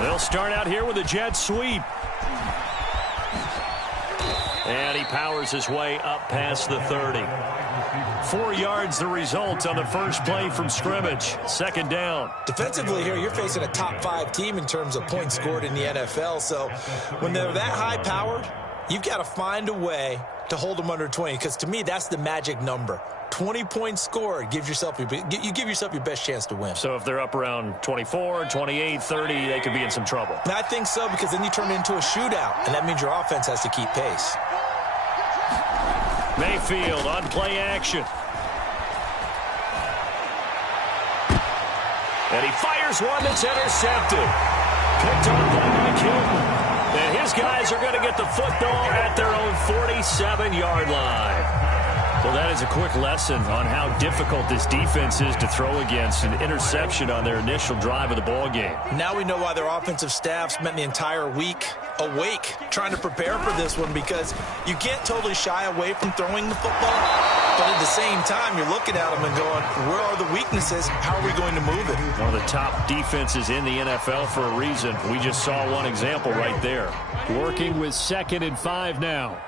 They'll start out here with a jet sweep. And he powers his way up past the 30. 4 yards the result on the first play from scrimmage. Second down. Defensively here, you're facing a top 5 team in terms of points scored in the NFL. So when they're that high-powered, you've got to find a way to hold them under 20. Because to me, that's the magic number. 20 points scored, you give yourself your best chance to win. So if they're up around 24, 28, 30, they could be in some trouble. And I think so, because then you turn it into a shootout, and that means your offense has to keep pace. Mayfield on play action. And he fires one that's intercepted. Picked off by Mike Hilton. And his guys are going to get the football at their own 47-yard line. Well, that is a quick lesson on how difficult this defense is to throw against. An interception on their initial drive of the ball game. Now we know why their offensive staff spent the entire week awake trying to prepare for this one, because you can't totally shy away from throwing the football, but at the same time you're looking at them and going, where are the weaknesses? How are we going to move it? One of the top defenses in the NFL for a reason. We just saw one example right there. Working with 2nd and 5 now.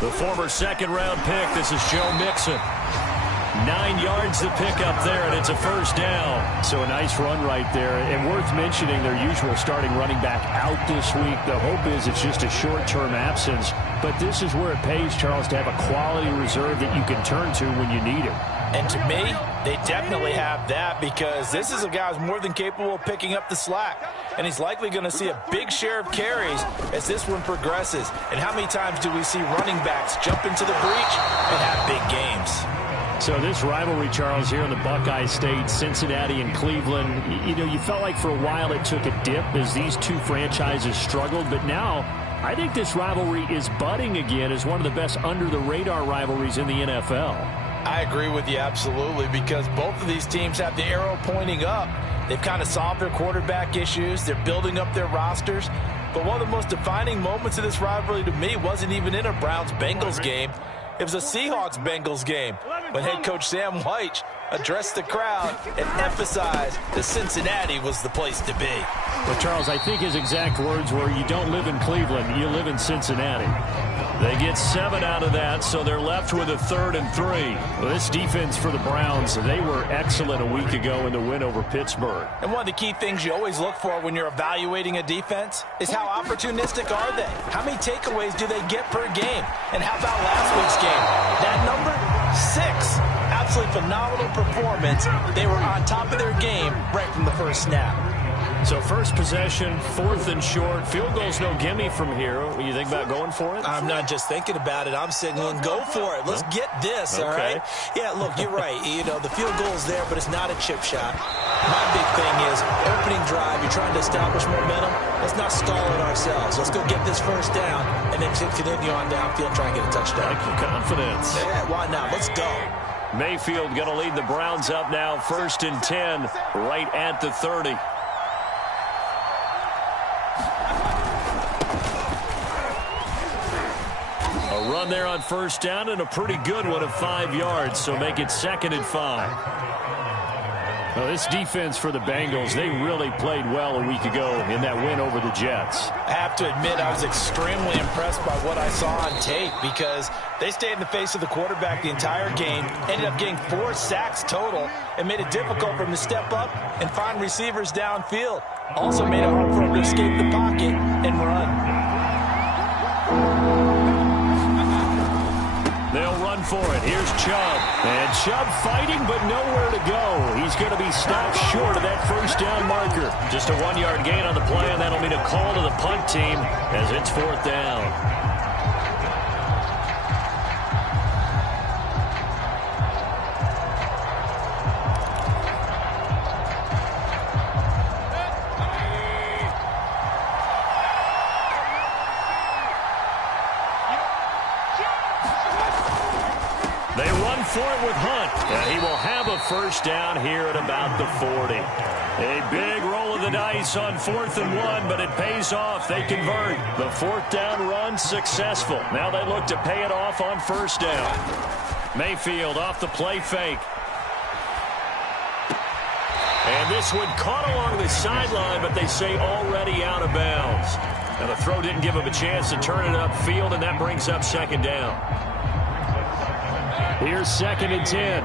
The former second-round pick, this is Joe Mixon. 9 yards to pick up there, and it's a first down. So a nice run right there. And worth mentioning, their usual starting running back out this week. The hope is it's just a short-term absence. But this is where it pays, Charles, to have a quality reserve that you can turn to when you need it. And to me, they definitely have that, because this is a guy who's more than capable of picking up the slack. And he's likely going to see a big share of carries as this one progresses. And how many times do we see running backs jump into the breach and have big games? So this rivalry, Charles, here in the Buckeye State, Cincinnati and Cleveland, you know, you felt like for a while it took a dip as these two franchises struggled. But now I think this rivalry is budding again as one of the best under-the-radar rivalries in the NFL. I agree with you absolutely, because both of these teams have the arrow pointing up. They've kind of solved their quarterback issues. They're building up their rosters. But one of the most defining moments of this rivalry to me wasn't even in a Browns-Bengals game. It was a Seahawks-Bengals game when head coach Sam White addressed the crowd and emphasized that Cincinnati was the place to be. Well, Charles, I think his exact words were, you don't live in Cleveland, you live in Cincinnati. They get 7 out of that, so they're left with a 3rd and 3. Well, this defense for the Browns, they were excellent a week ago in the win over Pittsburgh. And one of the key things you always look for when you're evaluating a defense is how opportunistic are they? How many takeaways do they get per game? And how about last week's game? That number, 6. Absolutely phenomenal performance. They were on top of their game right from the first snap. So first possession, 4th and short. Field goal's no gimme from here. What do you think about going for it? I'm not just thinking about it. I'm signaling, go for it. Let's get this, all right? Yeah, look, you're right. You know, the field goal's there, but it's not a chip shot. My big thing is opening drive. You're trying to establish momentum. Let's not stall it ourselves. Let's go get this first down and then continue on downfield, try and get a touchdown. Like your confidence. Yeah, why not? Let's go. Mayfield going to lead the Browns up now, 1st and 10, right at the 30. A run there on first down, and a pretty good one of 5 yards, so make it 2nd and 5. Well, this defense for the Bengals, they really played well a week ago in that win over the Jets. I have to admit, I was extremely impressed by what I saw on tape, because they stayed in the face of the quarterback the entire game, ended up getting 4 sacks total, and made it difficult for him to step up and find receivers downfield. Also made it hard for him to escape the pocket and run. They'll run for it. Here's Chubb. And Chubb fighting, but nowhere to go. He's going to be stopped short of that first down marker. Just a 1-yard gain on the play, and that'll mean a call to the punt team as it's 4th down. They run for it with Hunt, and he will have a first down here at about the 40. A big roll of the dice on 4th and 1, but it pays off. They convert. The 4th down run successful. Now they look to pay it off on first down. Mayfield off the play fake. And this one caught along the sideline, but they say already out of bounds. And the throw didn't give him a chance to turn it upfield, and that brings up second down. Here's 2nd and 10.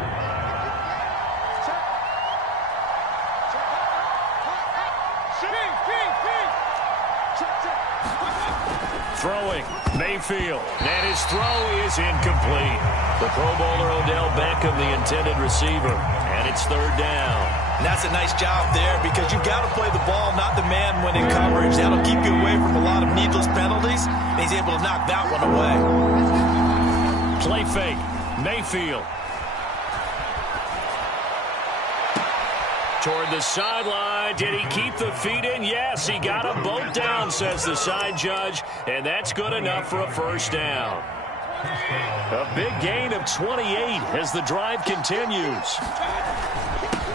Throwing, Mayfield, and his throw is incomplete. The Pro Bowler Odell Beckham, the intended receiver, and it's 3rd down. And that's a nice job there because you've got to play the ball, not the man when in coverage. That'll keep you away from a lot of needless penalties, and he's able to knock that one away. Play fake, Mayfield. Toward the sideline. Did he keep the feet in? Yes, he got them both down, says the side judge, and that's good enough for a 1st down. A big gain of 28 as the drive continues.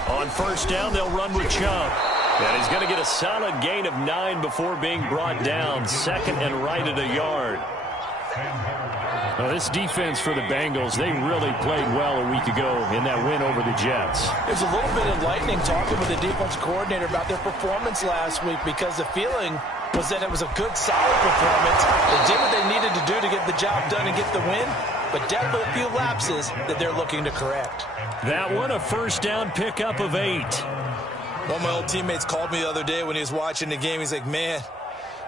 On 1st down, they'll run with Chubb. And he's going to get a solid gain of 9 before being brought down. 2nd and right at a yard. Well, this defense for the Bengals, they really played well a week ago in that win over the Jets. It was a little bit enlightening talking with the defense coordinator about their performance last week because the feeling was that it was a good, solid performance. They did what they needed to do to get the job done and get the win, but definitely a few lapses that they're looking to correct. That one, a 1st down pickup of 8. One of my old teammates called me the other day when he was watching the game. He's like, man,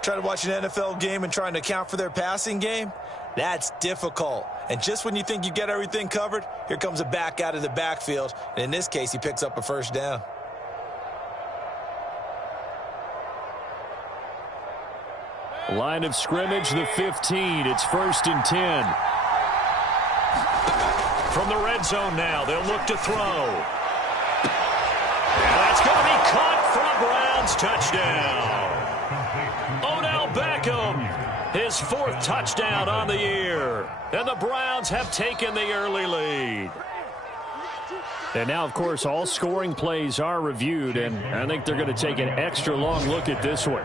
trying to watch an NFL game and trying to account for their passing game, that's difficult. And just when you think you get everything covered, here comes a back out of the backfield. And in this case, he picks up a 1st down. Line of scrimmage, the 15. It's 1st and 10. From the red zone now, they'll look to throw. And that's going to be caught for a Browns touchdown. Odell Beckham, his 4th touchdown on the year. And the Browns have taken the early lead. And now, of course, all scoring plays are reviewed, and I think they're going to take an extra long look at this one.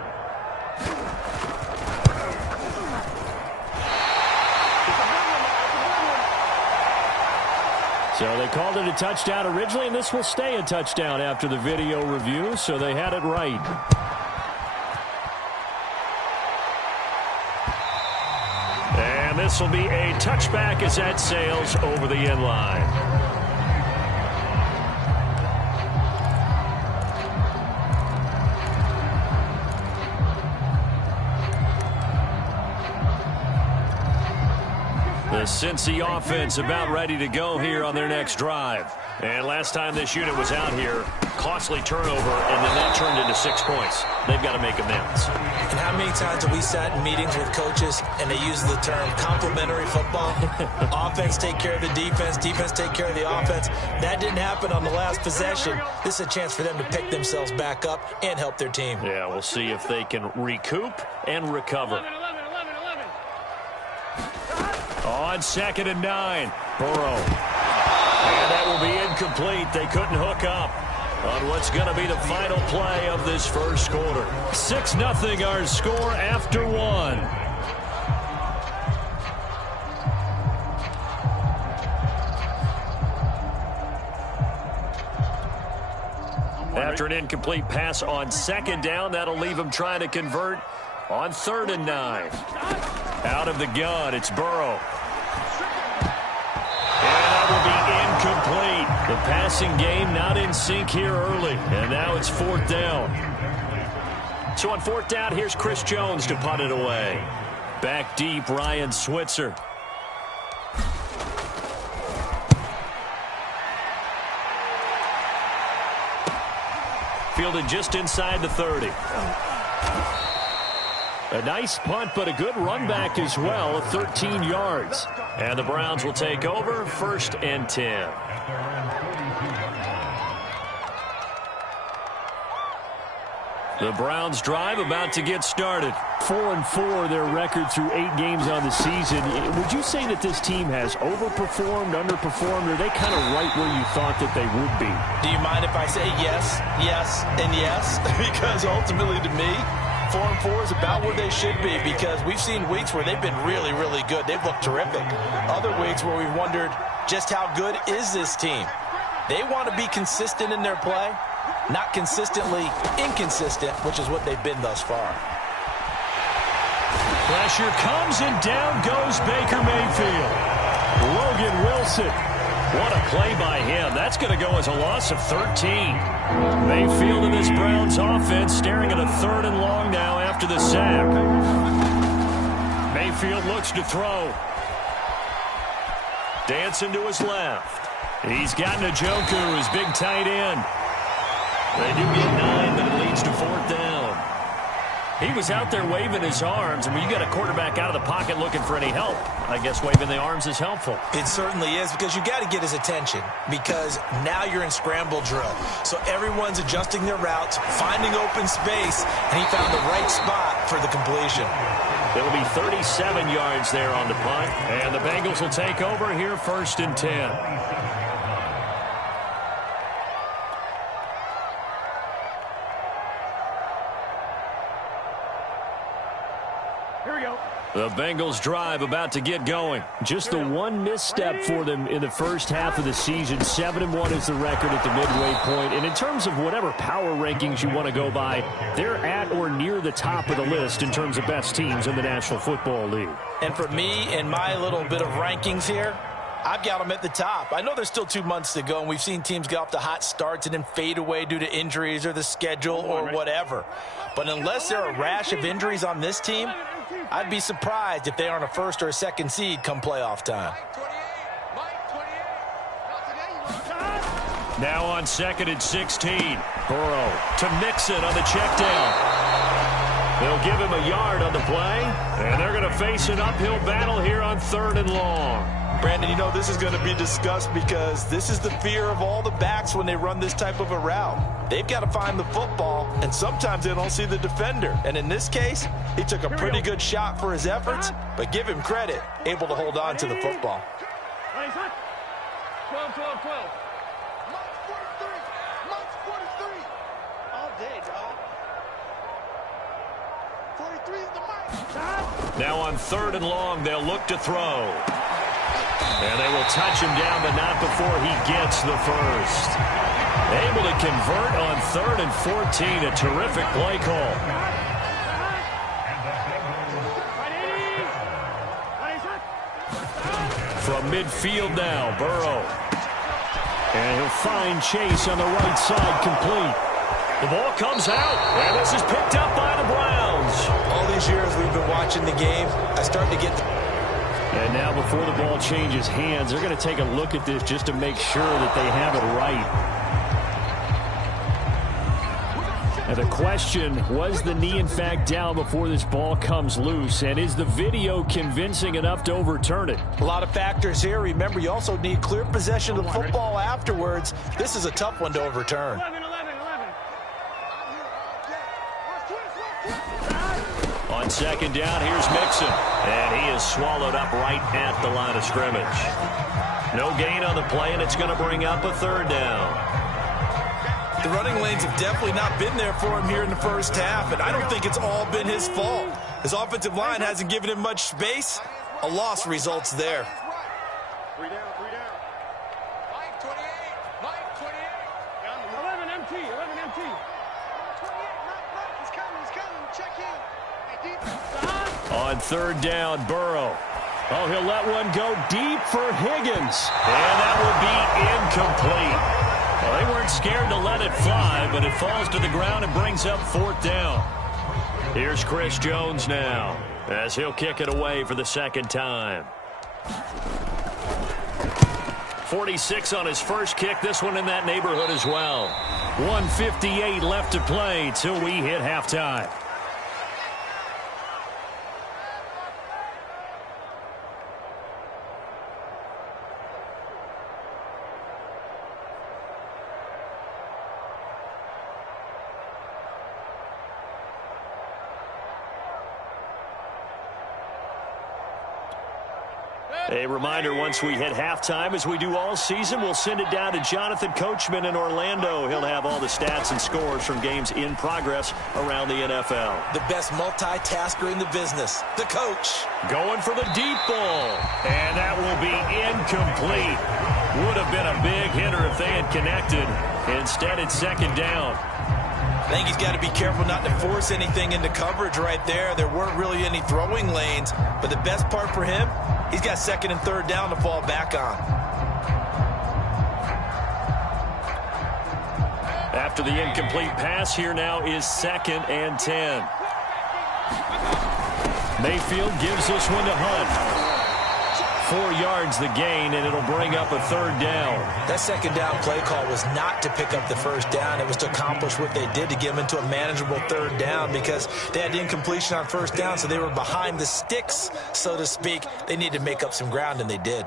So they called it a touchdown originally, and this will stay a touchdown after the video review, so they had it right. And this will be a touchback as that sails over the end line. The Cincy offense about ready to go here on their next drive. And last time this unit was out here, costly turnover, and then that turned into 6 points. They've got to make amends. And how many times have we sat in meetings with coaches and they use the term complementary football? Offense take care of the defense, defense take care of the offense. That didn't happen on the last possession. This is a chance for them to pick themselves back up and help their team. Yeah, we'll see if they can recoup and recover. On 2nd and 9, Burrow. And that will be incomplete. They couldn't hook up on what's going to be the final play of this 1st quarter. 6-0 our score after 1. After an incomplete pass on 2nd down, that'll leave them trying to convert on 3rd and 9. Out of the gun, it's Burrow. And that will be incomplete. The passing game not in sync here early. And now it's 4th down. So on 4th down, here's Chris Jones to punt it away. Back deep, Ryan Switzer. Fielded just inside the 30. A nice punt, but a good run back as well, 13 yards. And the Browns will take over, 1st and 10. The Browns drive about to get started. 4-4 their record through 8 games on the season. Would you say that this team has overperformed, underperformed, or are they kind of right where you thought that they would be? Do you mind if I say yes, yes, and yes? Because ultimately to me, 4-4 is about where they should be because we've seen weeks where they've been really, really good. They've looked terrific. Other weeks where we've wondered, just how good is this team. They want to be consistent in their play, not consistently inconsistent, which is what they've been thus far. Pressure comes, and down goes Baker Mayfield. Logan Wilson. What a play by him. That's going to go as a loss of 13. Mayfield and this Browns offense staring at a 3rd and long now after the sack. Mayfield looks to throw. Dancing to his left. He's got Njoku, his big tight end. They do get 9, but it leads to 4th down. He was out there waving his arms, and when you got a quarterback out of the pocket looking for any help, I guess waving the arms is helpful. It certainly is, because you got to get his attention, because now you're in scramble drill. So everyone's adjusting their routes, finding open space, and he found the right spot for the completion. It'll be 37 yards there on the punt, and the Bengals will take over here 1st and 10. The Bengals drive about to get going. Just the one misstep for them in the first half of the season. 7-1 is the record at the midway point. And in terms of whatever power rankings you want to go by, they're at or near the top of the list in terms of best teams in the National Football League. And for me, in my little bit of rankings here, I've got them at the top. I know there's still 2 months to go, and we've seen teams get off to hot starts and then fade away due to injuries or the schedule or whatever. But unless there are a rash of injuries on this team, I'd be surprised if they aren't a 1st or a 2nd seed come playoff time. Now on 2nd and 16. Burrow to Mixon on the check down. They'll give him a yard on the play, and they're going to face an uphill battle here on 3rd and long. Brandon, you know this is going to be discussed because this is the fear of all the backs when they run this type of a route. They've got to find the football, and sometimes they don't see the defender. And in this case, he took a pretty good shot for his efforts, but give him credit, able to hold on to the football. 12, 12, 12. March 43. March 43. All day, dog. 43 is the mark. Now on 3rd and long, they'll look to throw. And they will touch him down, but not before he gets the first. Able to convert on 3rd and 14. A terrific play call. From midfield now, Burrow. And he'll find Chase on the right side, complete. The ball comes out, and this is picked up by the Browns. All these years we've been watching the game, I start to get And now before the ball changes hands, they're going to take a look at this just to make sure that they have it right. And the question, was the knee in fact down before this ball comes loose? And is the video convincing enough to overturn it? a lot of factors here. Remember, you also need clear possession of the football afterwards. This is a tough one to overturn. 11, 11, 11. On 2nd down, here's Mixon. And he is swallowed up right at the line of scrimmage. No gain on the play, and it's going to bring up a 3rd down. The running lanes have definitely not been there for him here in the first half, and I don't think it's all been his fault. His offensive line hasn't given him much space. A loss results there. 3 down, 3 down. Mike 28, Mike 28. 11 MT, 11 MT. 28, Mike, he's coming, check in. Hey, deep. On 3rd down, Burrow. Oh, he'll let one go deep for Higgins. And that will be incomplete. Well, they weren't scared to let it fly, but it falls to the ground and brings up 4th down. Here's Chris Jones now, as he'll kick it away for the 2nd time. 46 on his first kick, this one in that neighborhood as well. 1:58 left to play till we hit halftime. A reminder, once we hit halftime, as we do all season, we'll send it down to Jonathan Coachman in Orlando. He'll have all the stats and scores from games in progress around the NFL. The best multitasker in the business, the coach. Going for the deep ball. And that will be incomplete. Would have been a big hitter if they had connected. Instead, it's second down. I think he's got to be careful not to force anything into coverage right there. There weren't really any throwing lanes, but the best part for him, he's got second and third down to fall back on. After the incomplete pass, here now is 2nd and 10. Mayfield gives this one to Hunt. 4 yards the gain, and it'll bring up a third down. That second down play call was not to pick up the first down. It was to accomplish what they did, to get them into a manageable third down, because they had incompletion on first down, so they were behind the sticks, so to speak. They needed to make up some ground, and they did.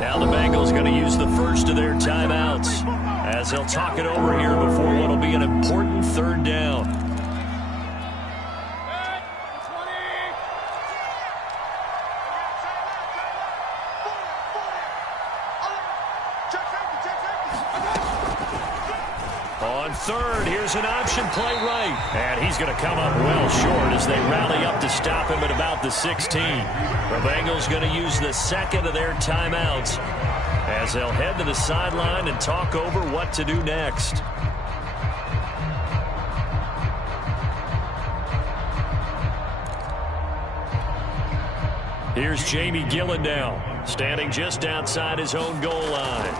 Now the Bengals going to use the first of their timeouts, as they'll talk it over here before what will be an important third down. On third, here's an option play right. And he's going to come up well short as they rally up to stop him at about the 16. The Bengals going to use the second of their timeouts, as they'll head to the sideline and talk over what to do next. Here's Jamie Gillen now, standing just outside his own goal line.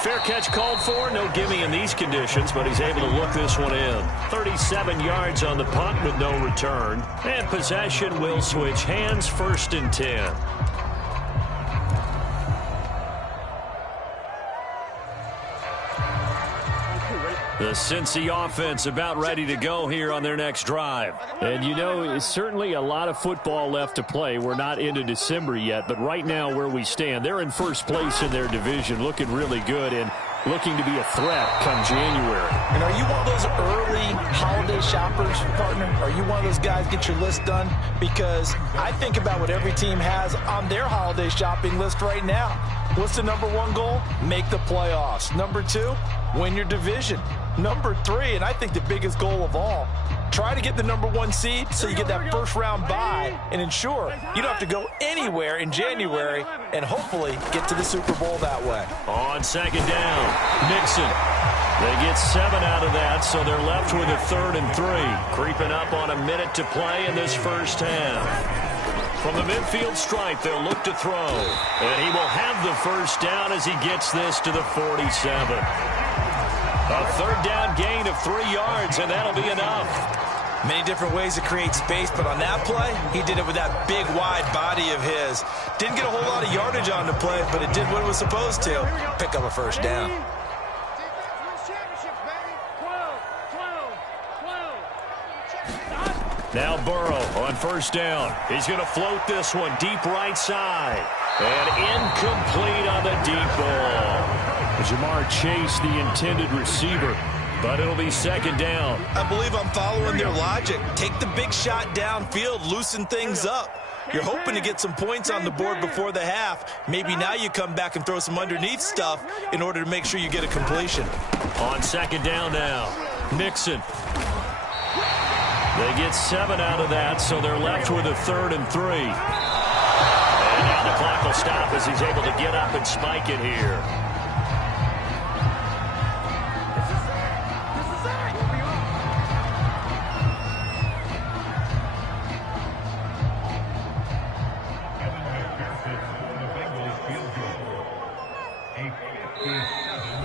Fair catch called for. No gimme in these conditions, but he's able to look this one in. 37 yards on the punt with no return. And possession will switch hands, 1st and 10. The Cincy offense about ready to go here on their next drive. And, you know, it's certainly a lot of football left to play. We're not into December yet, but right now where we stand, they're in first place in their division, looking really good and looking to be a threat come January. And are you one of those early holiday shoppers, partner? Are you one of those guys get your list done? Because I think about what every team has on their holiday shopping list right now. What's the number 1 goal? Make the playoffs. Number 2, win your division. Number 3, and I think the biggest goal of all, try to get the number 1 seed so you get that first round bye and ensure you don't have to go anywhere in January and hopefully get to the Super Bowl that way. On second down, Mixon. They get 7 out of that, so they're left with a 3rd and 3. Creeping up on a minute to play in this first half. From the midfield stripe, they'll look to throw. And he will have the first down as he gets this to the 47. A third down gain of 3 yards, and that'll be enough. Many different ways to create space, but on that play, he did it with that big, wide body of his. Didn't get a whole lot of yardage on the play, but it did what it was supposed to. Pick up a first down. Now Burrow on first down. He's going to float this one deep right side. And incomplete on the deep ball. Jamar Chase, the intended receiver, but it'll be second down. I believe I'm following their logic. Take the big shot downfield, loosen things up. You're hoping to get some points on the board before the half. Maybe now you come back and throw some underneath stuff in order to make sure you get a completion. On second down now, Mixon. They get 7 out of that, so they're left with a 3rd and 3. And now the clock will stop as he's able to get up and spike it here.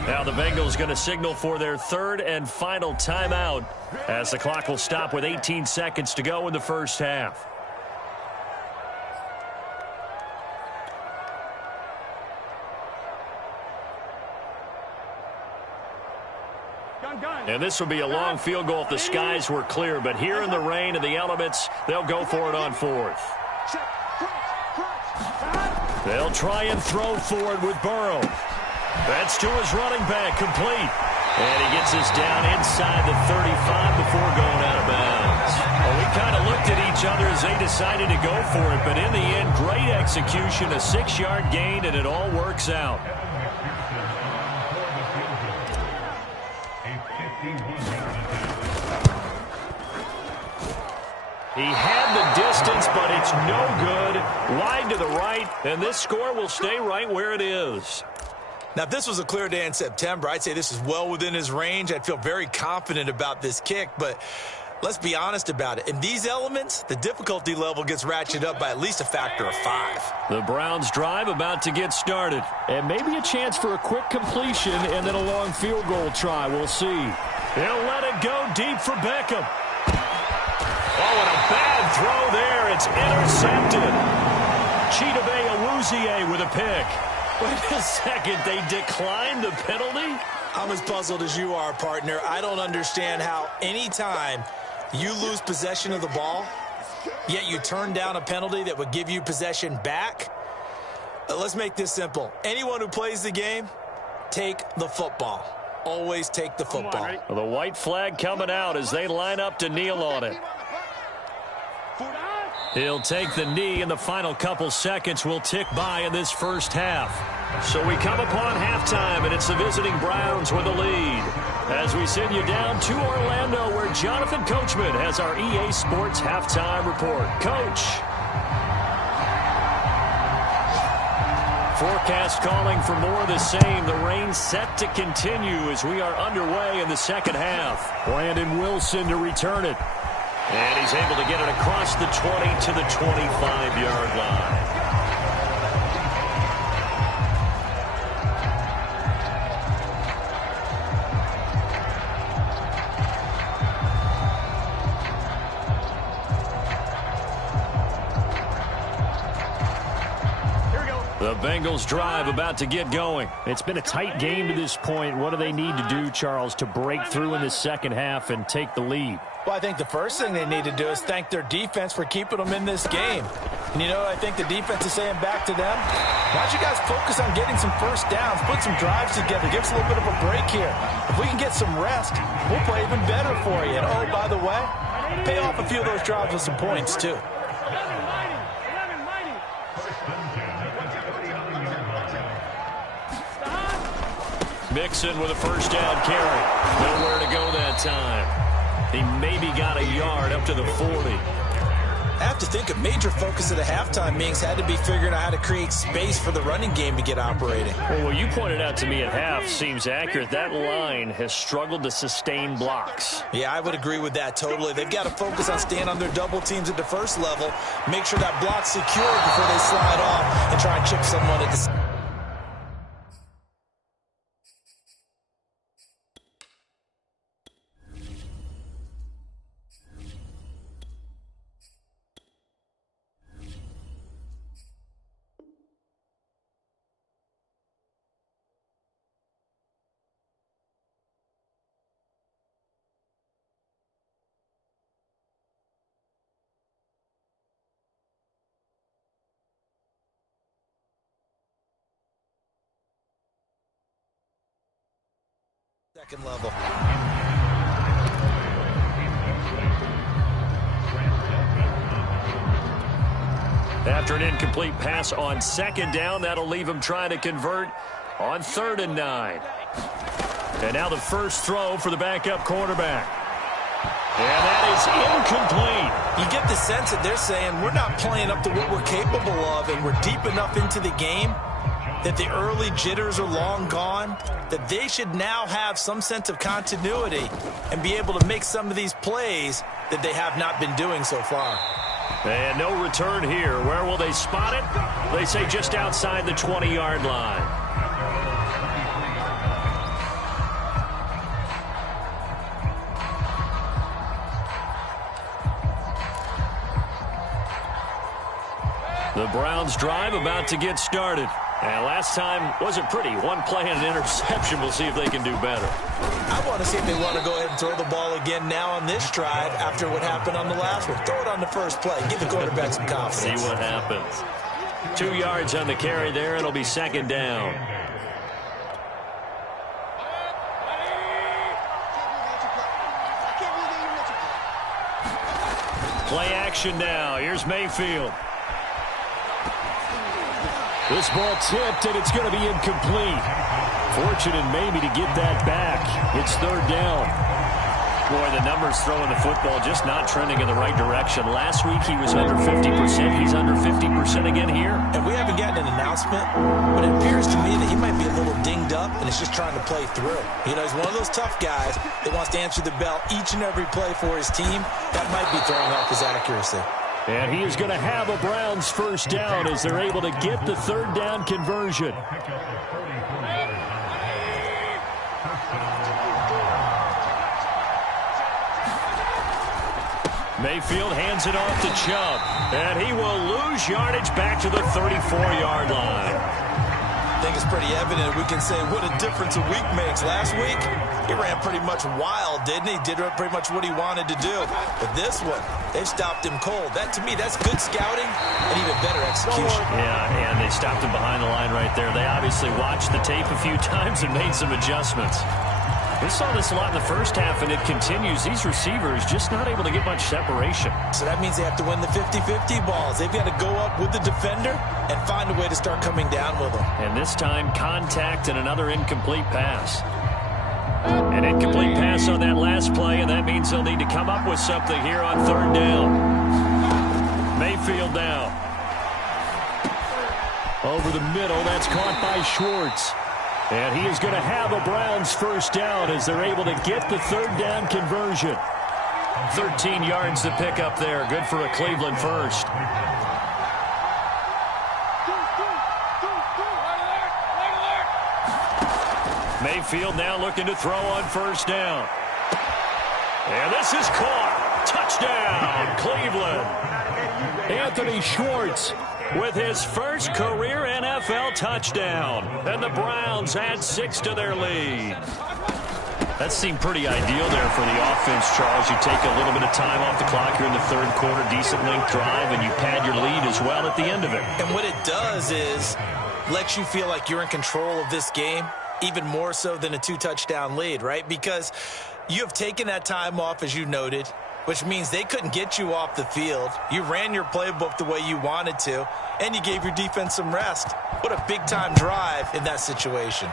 Now the Bengals going to signal for their 3rd and final timeout as the clock will stop with 18 seconds to go in the first half. And this will be a long field goal if the skies were clear, but here in the rain and the elements, they'll go for it on 4th. They'll try and throw for it with Burrow. That's to his running back, complete. And he gets us down inside the 35 before going out of bounds. Well, we kind of looked at each other as they decided to go for it, but in the end, great execution, a 6-yard gain, and it all works out. He had the distance, but it's no good. Wide to the right, and this score will stay right where it is. Now, if this was a clear day in September, I'd say this is well within his range. I'd feel very confident about this kick, but let's be honest about it. In these elements, the difficulty level gets ratcheted up by at least a factor of 5. The Browns drive about to get started, and maybe a chance for a quick completion and then a long field goal try. We'll see. He'll let it go deep for Beckham. Oh, and a bad throw there. It's intercepted. Chidobe Awuzie with a pick. Wait a second. They declined the penalty? I'm as puzzled as you are, partner. I don't understand how any time you lose possession of the ball, yet you turn down a penalty that would give you possession back. Let's make this simple. Anyone who plays the game, take the football. Always take the football. Well, the white flag coming out as they line up to kneel on it. He'll take the knee, and the final couple seconds will tick by in this first half. So we come upon halftime, and it's the visiting Browns with the lead. As we send you down to Orlando, where Jonathan Coachman has our EA Sports halftime report. Coach. Forecast calling for more of the same. The rain set to continue as we are underway in the second half. Brandon Wilson to return it. And he's able to get it across the 20 to the 25-yard line. The Bengals drive about to get going. It's been a tight game to this point. What do they need to do, Charles, to break through in the second half and take the lead? Well, I think the first thing they need to do is thank their defense for keeping them in this game. And, you know, I think the defense is saying back to them, why don't you guys focus on getting some first downs, put some drives together, give us a little bit of a break here. If we can get some rest, we'll play even better for you. And, oh, by the way, pay off a few of those drives with some points, too. Mixon with a first down carry. Nowhere to go that time. He maybe got a yard up to the 40. I have to think a major focus of the halftime meetings had to be figuring out how to create space for the running game to get operating. Well, what you pointed out to me at half seems accurate. That line has struggled to sustain blocks. Yeah, I would agree with that totally. They've got to focus on staying on their double teams at the first level, make sure that block's secure before they slide off and try and chip someone at the... second level. After an incomplete pass on second down, that'll leave him trying to convert on 3rd and 9. And now the first throw for the backup quarterback. And that is incomplete. You get the sense that they're saying we're not playing up to what we're capable of, and we're deep enough into the game that the early jitters are long gone, that they should now have some sense of continuity and be able to make some of these plays that they have not been doing so far. And no return here. Where will they spot it? They say just outside the 20-yard line. The Browns drive about to get started. And last time wasn't pretty. One play and an interception. We'll see if they can do better. I want to see if they want to go ahead and throw the ball again now on this drive after what happened on the last one. Throw it on the first play. Give the quarterback some confidence. See what happens. 2 yards on the carry there. It'll be second down. action now. Here's Mayfield. This ball tipped, and it's going to be incomplete. Fortunate maybe to get that back. It's third down. Boy, the numbers throwing the football just not trending in the right direction. Last week he was under 50%. He's under 50% again here. And we haven't gotten an announcement, but it appears to me that he might be a little dinged up and is just trying to play through. You know, he's one of those tough guys that wants to answer the bell each and every play for his team. That might be throwing off his accuracy. And he is going to have a Browns first down as they're able to get the third down conversion. Mayfield hands it off to Chubb, and he will lose yardage back to the 34-yard line. I think it's pretty evident. We can say what a difference a week makes. Last week, he ran pretty much wild, didn't he? Did pretty much what he wanted to do. But this one, they've stopped him cold. That, to me, that's good scouting and even better execution. Yeah, and they stopped him behind the line right there. They obviously watched the tape a few times and made some adjustments. We saw this a lot in the first half, and it continues. These receivers just not able to get much separation. So that means they have to win the 50-50 balls. They've got to go up with the defender and find a way to start coming down with them. And this time, contact and another incomplete pass. An incomplete pass on that last play, and that means they'll need to come up with something here on third down. Mayfield now. Over the middle, that's caught by Schwartz. And he is going to have a Browns first down as they're able to get the third down conversion. 13 yards to pick up there. Good for a Cleveland first. Mayfield now looking to throw on first down. And this is caught. Touchdown, Cleveland. Anthony Schwartz with his first career NFL touchdown. And the Browns add 6 to their lead. That seemed pretty ideal there for the offense, Charles. You take a little bit of time off the clock here in the third quarter, decent length drive, and you pad your lead as well at the end of it. And what it does is lets you feel like you're in control of this game, even more so than a 2-touchdown lead, right? Because you have taken that time off, as you noted, which means they couldn't get you off the field. You ran your playbook the way you wanted to, and you gave your defense some rest. What a big-time drive in that situation.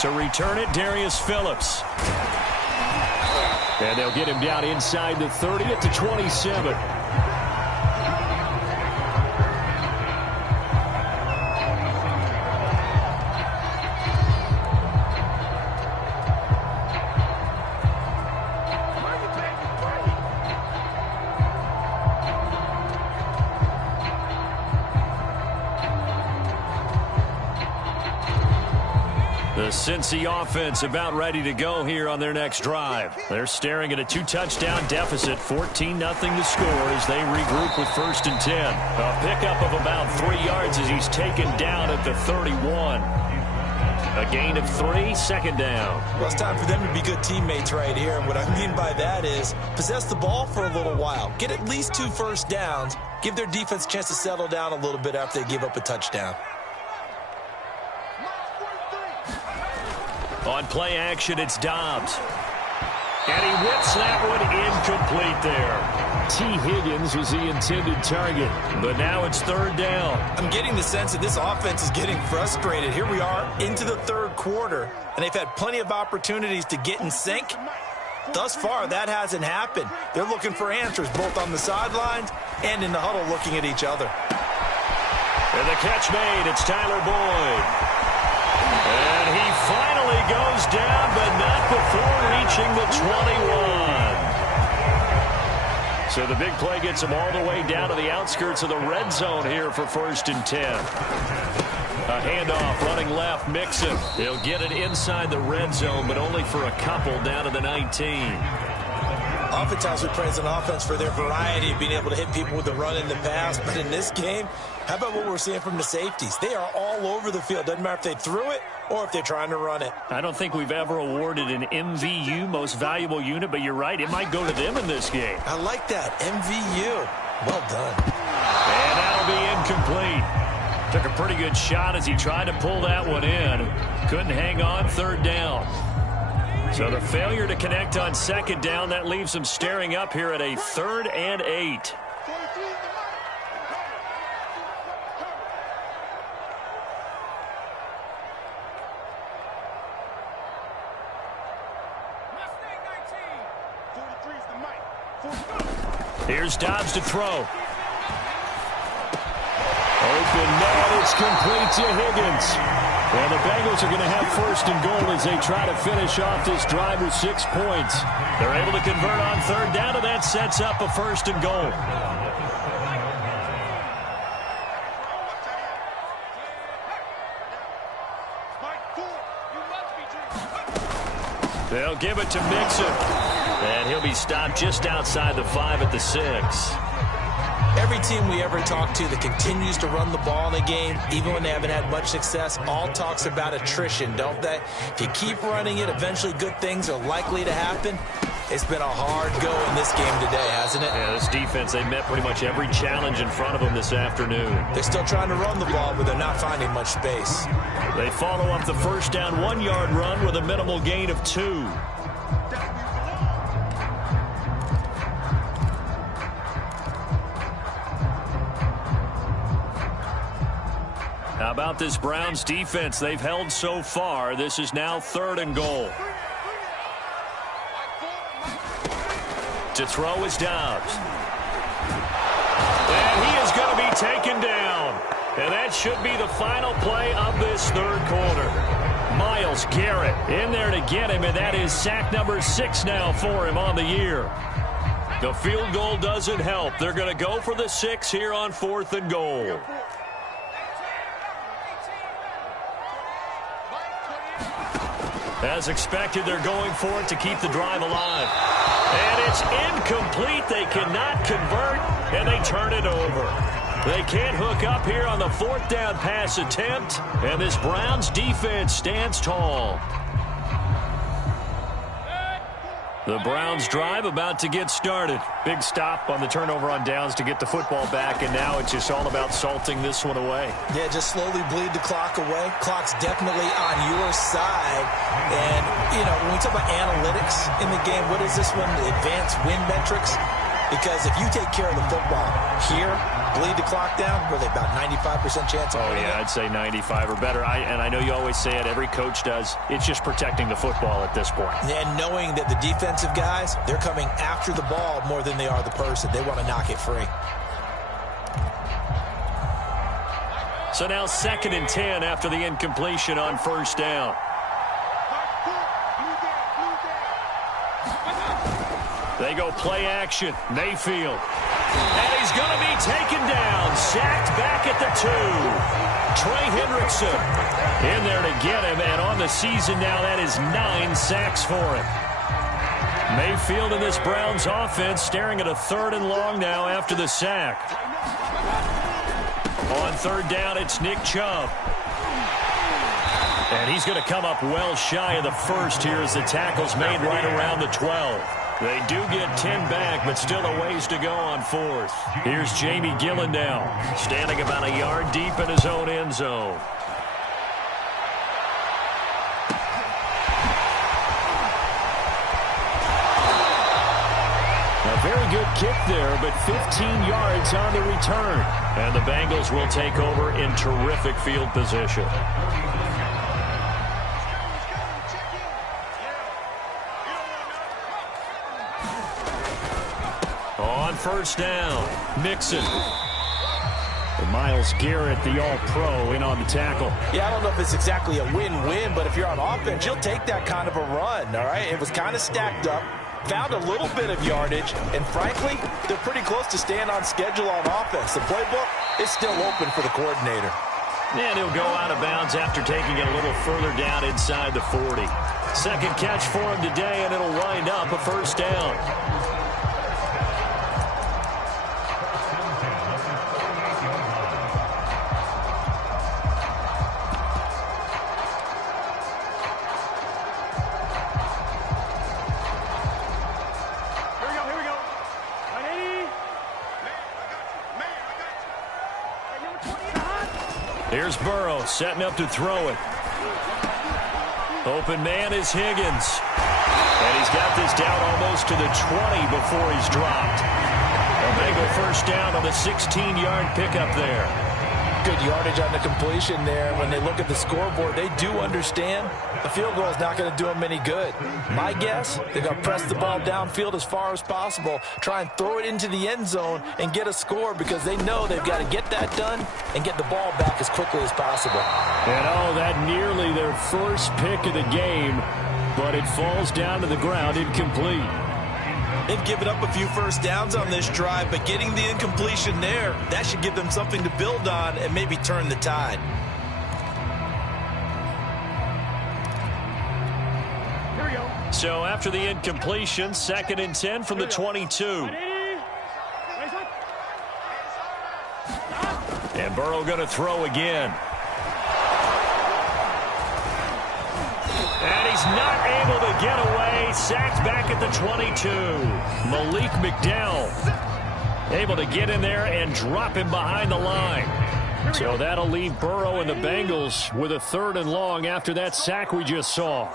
To return it, Darius Phillips. And they'll get him down inside the 30 at the 27. The Cincy offense about ready to go here on their next drive. They're staring at a 2-touchdown deficit, 14-0 to score as they regroup with 1st and 10. A pickup of about 3 yards as he's taken down at the 31. A gain of 3, second down. Well, it's time for them to be good teammates right here. And what I mean by that is possess the ball for a little while. Get at least 2 first downs. Give their defense a chance to settle down a little bit after they give up a touchdown. On play action, it's Dobbs. And he whips that one incomplete there. T. Higgins was the intended target, but now it's third down. I'm getting the sense that this offense is getting frustrated. Here we are into the third quarter, and they've had plenty of opportunities to get in sync. Thus far, that hasn't happened. They're looking for answers both on the sidelines and in the huddle looking at each other. And the catch made. It's Tyler Boyd. And he finally goes down, but not before reaching the 21. So the big play gets him all the way down to the outskirts of the red zone here for 1st and 10. A handoff running left, Mixon. He'll get it inside the red zone, but only for a couple down to the 19. Oftentimes we praise an offense for their variety of being able to hit people with the run and the pass. But in this game, how about what we're seeing from the safeties? They are all over the field. Doesn't matter if they threw it or if they're trying to run it. I don't think we've ever awarded an MVU, most valuable unit, but you're right. It might go to them in this game. I like that. MVU. Well done. And that'll be incomplete. Took a pretty good shot as he tried to pull that one in. Couldn't hang on, third down. So the failure to connect on second down, that leaves them staring up here at a 3rd and 8. Here's Dobbs to throw. Open man, it's complete to Higgins. And the Bengals are going to have 1st and goal as they try to finish off this drive with 6 points. They're able to convert on 3rd down, and that sets up a 1st and goal. They'll give it to Mixon. And he'll be stopped just outside the 5 at the 6. Every team we ever talk to that continues to run the ball in a game, even when they haven't had much success, all talks about attrition, don't they? If you keep running it, eventually good things are likely to happen. It's been a hard go in this game today, hasn't it? Yeah, this defense, they met pretty much every challenge in front of them this afternoon. They're still trying to run the ball, but they're not finding much space. They follow up the 1st down 1-yard run with a minimal gain of 2. How about this Browns defense? They've held so far. This is now 3rd and goal. To throw is Dobbs. And he is going to be taken down. And that should be the final play of this 3rd quarter. Myles Garrett in there to get him, and that is sack number 6 now for him on the year. The field goal doesn't help. They're going to go for the 6 here on 4th and goal. As expected, they're going for it to keep the drive alive. And it's incomplete. They cannot convert, and they turn it over. They can't hook up here on the 4th down pass attempt, and this Browns defense stands tall. The Browns drive about to get started. Big stop on the turnover on downs to get the football back, and now it's just all about salting this one away. Yeah, just slowly bleed the clock away. Clock's definitely on your side. And, you know, when we talk about analytics in the game, what is this one? The advanced win metrics? Because if you take care of the football here, bleed the clock down, were they about 95% chance of winning it? I'd say 95 or better. And I know you always say it, every coach does. It's just protecting the football at this point. And knowing that the defensive guys, they're coming after the ball more than they are the person. They want to knock it free. So now 2nd and 10 after the incompletion on 1st down. They go play action. Mayfield. And he's going to be taken down. Sacked back at the 2. Trey Hendrickson in there to get him. And on the season now, that is 9 sacks for him. Mayfield in this Browns offense staring at a 3rd and long now after the sack. On 3rd down, it's Nick Chubb. And he's going to come up well shy of the 1st here as the tackle's made right around the 12. They do get 10 back, but still a ways to go on 4th. Here's Jamie Gillen now, standing about a yard deep in his own end zone. A very good kick there, but 15 yards on the return. And the Bengals will take over in terrific field position. On 1st down, Mixon. Myles Garrett, the all-pro, in on the tackle. Yeah, I don't know if it's exactly a win-win, but if you're on offense, you'll take that kind of a run, all right? It was kind of stacked up, found a little bit of yardage, and frankly, they're pretty close to staying on schedule on offense. The playbook is still open for the coordinator. And he'll go out of bounds after taking it a little further down inside the 40. 2nd catch for him today, and it'll wind up a 1st down. Here's Burrow setting up to throw it. Open man is Higgins. And he's got this down almost to the 20 before he's dropped. A Bengal first down on the 16-yard pickup there. Good yardage on the completion there. When they look at the scoreboard, they do understand the field goal is not going to do them any good. My guess, they're going to press the ball downfield as far as possible, try and throw it into the end zone and get a score because they know they've got to get that done and get the ball back as quickly as possible. And that nearly their first pick of the game, but it falls down to the ground incomplete. They've given up a few first downs on this drive, but getting the incompletion there, that should give them something to build on and maybe turn the tide. Here we go. So after the incompletion, 2nd and 10 from the 22. And Burrow going to throw again. And he's not able to get away. Sacked back at the 22. Malik McDowell able to get in there and drop him behind the line. So that'll leave Burrow and the Bengals with a 3rd and long after that sack we just saw.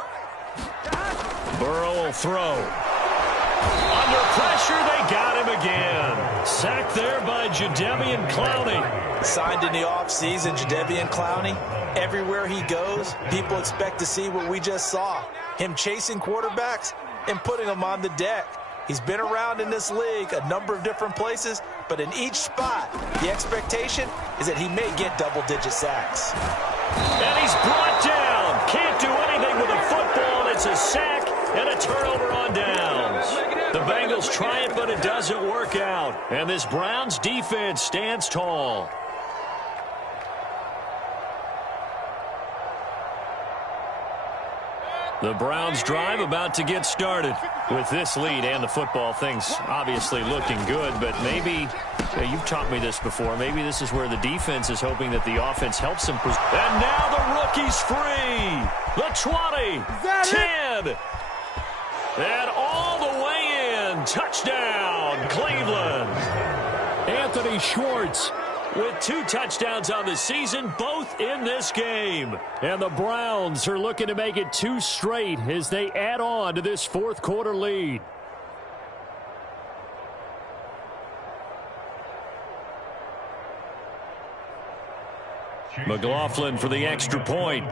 Burrow will throw. Under pressure, they got him again. Sacked there by Jadeveon Clowney. Signed in the offseason, Jadeveon Clowney. Everywhere he goes, people expect to see what we just saw. Him chasing quarterbacks and putting them on the deck. He's been around in this league a number of different places, but in each spot, the expectation is that he may get double-digit sacks. And he's brought down. Can't do anything with a football. It's a sack and a turnover on downs. The Bengals try it, but it doesn't work out. And this Browns defense stands tall. The Browns drive about to get started. With this lead and the football, things obviously looking good, but maybe, you've taught me this before, maybe this is where the defense is hoping that the offense helps them. And now the rookie's free. The 20, 10, and all the way in. Touchdown, Cleveland. Anthony Schwartz with 2 touchdowns on the season, both in this game. And the Browns are looking to make it 2 straight as they add on to this 4th quarter lead. McLaughlin for the extra point.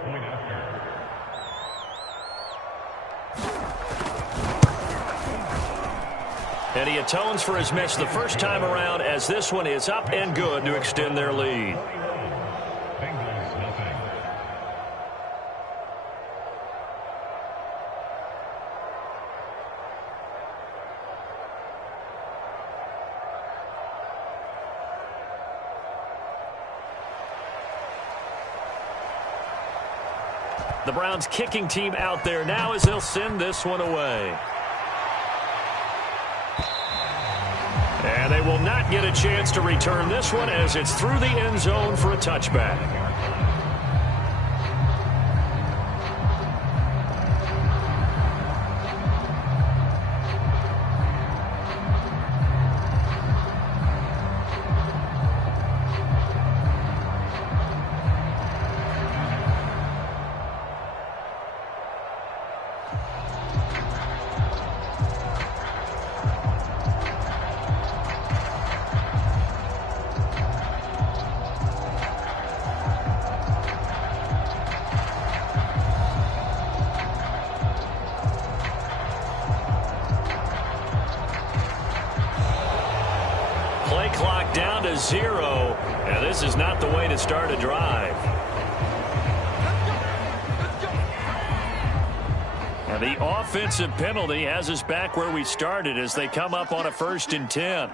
And he atones for his miss the first time around as this one is up and good to extend their lead. The Browns kicking team out there now as they'll send this one away. And they will not get a chance to return this one as it's through the end zone for a touchback. Play clock down to 0, and this is not the way to start a drive. And the offensive penalty has us back where we started as they come up on a 1st and 10.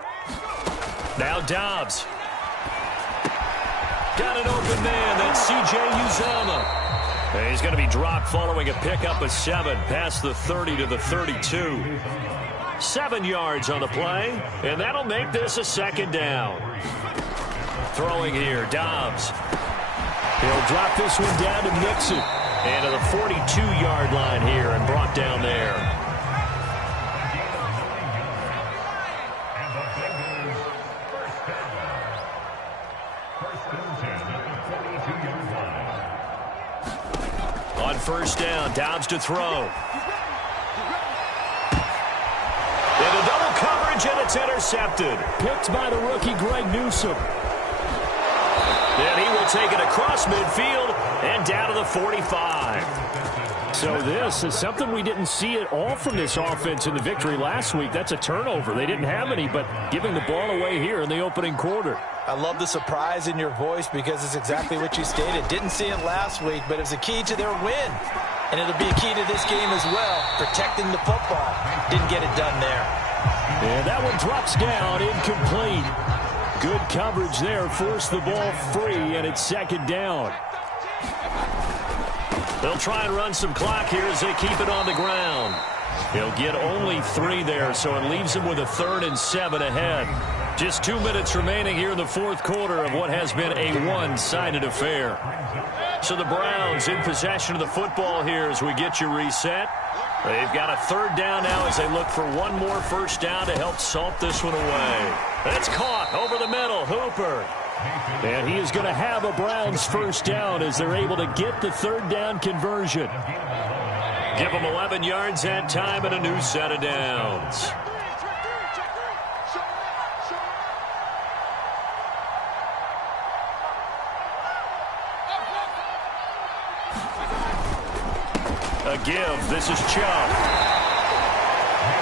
Now Dobbs. Got an open man. That's C.J. Uzomah. And he's going to be dropped following a pickup of 7 past the 30 to the 32. 7 yards on the play, and that'll make this a 2nd down. Throwing here, Dobbs. He'll drop this one down to Mixon. And to the 42-yard line here and brought down there. On 1st down, Dobbs to throw. And a double coverage, and it's intercepted. Picked by the rookie, Greg Newsome. And he will take it across midfield and down to the 45. So this is something we didn't see at all from this offense in the victory last week. That's a turnover. They didn't have any, but giving the ball away here in the opening quarter. I love the surprise in your voice because it's exactly what you stated. Didn't see it last week, but it was a key to their win. And it'll be a key to this game as well, protecting the football. Didn't get it done there. And that one drops down, incomplete. Good coverage there, forced the ball free, and it's second down. They'll try and run some clock here as they keep it on the ground. He'll get only 3 there, so it leaves him with a 3rd and 7 ahead. Just 2 minutes remaining here in the fourth quarter of what has been a one-sided affair. So the Browns in possession of the football here as we get you reset. They've got a 3rd down now as they look for one more first down to help salt this one away. That's caught over the middle. Hooper. And he is going to have a Browns first down as they're able to get the 3rd down conversion. Give them 11 yards that time and a new set of downs. A give. This is Chubb.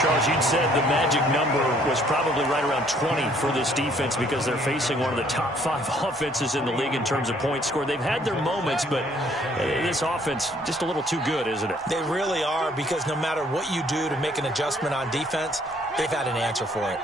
Charles, you'd said the magic number was probably right around 20 for this defense because they're facing one of the top 5 offenses in the league in terms of points scored. They've had their moments, but this offense just a little too good, isn't it? They really are, because no matter what you do to make an adjustment on defense, they've had an answer for it.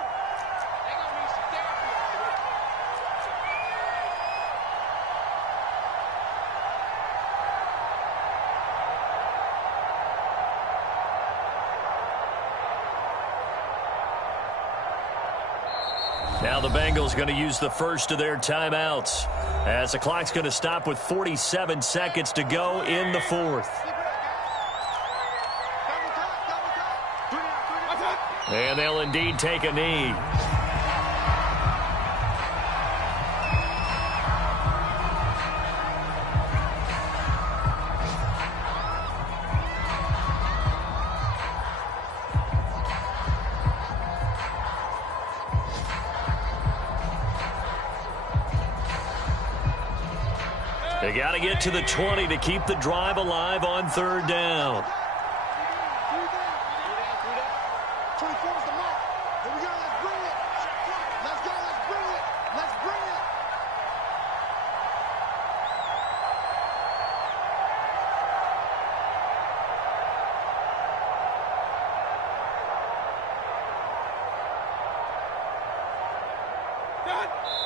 Now the Bengals going to use the first of their timeouts as the clock's going to stop with 47 seconds to go in the fourth. And they'll indeed take a knee. They got to get to the 20 to keep the drive alive on 3rd down. 24 is the mark. Here we go. Let's bring it. Let's go. Let's bring it. Let's bring it.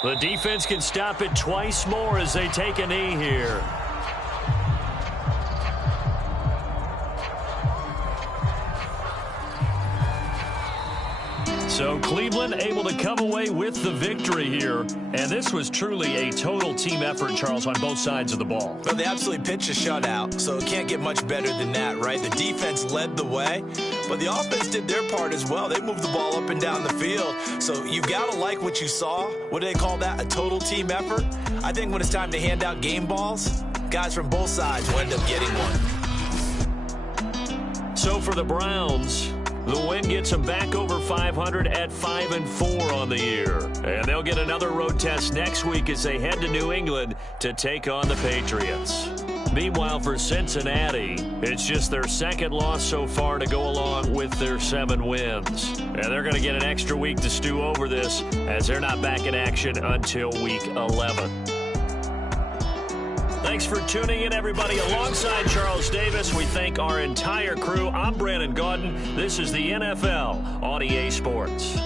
The defense can stop it twice more as they take a knee here. So Cleveland able to come away with the victory here. And this was truly a total team effort, Charles, on both sides of the ball. Well, they absolutely pitched a shutout, so it can't get much better than that, right? The defense led the way, but the offense did their part as well. They moved the ball up and down the field. So you've got to like what you saw. What do they call that? A total team effort? I think when it's time to hand out game balls, guys from both sides will end up getting one. So for the Browns, the win gets them back over 500 at 5-4 on the year. And they'll get another road test next week as they head to New England to take on the Patriots. Meanwhile, for Cincinnati, it's just their 2nd loss so far to go along with their 7 wins. And they're going to get an extra week to stew over this as they're not back in action until week 11. Thanks for tuning in, everybody. Alongside Charles Davis, we thank our entire crew. I'm Brandon Gaudin. This is the NFL on EA Sports.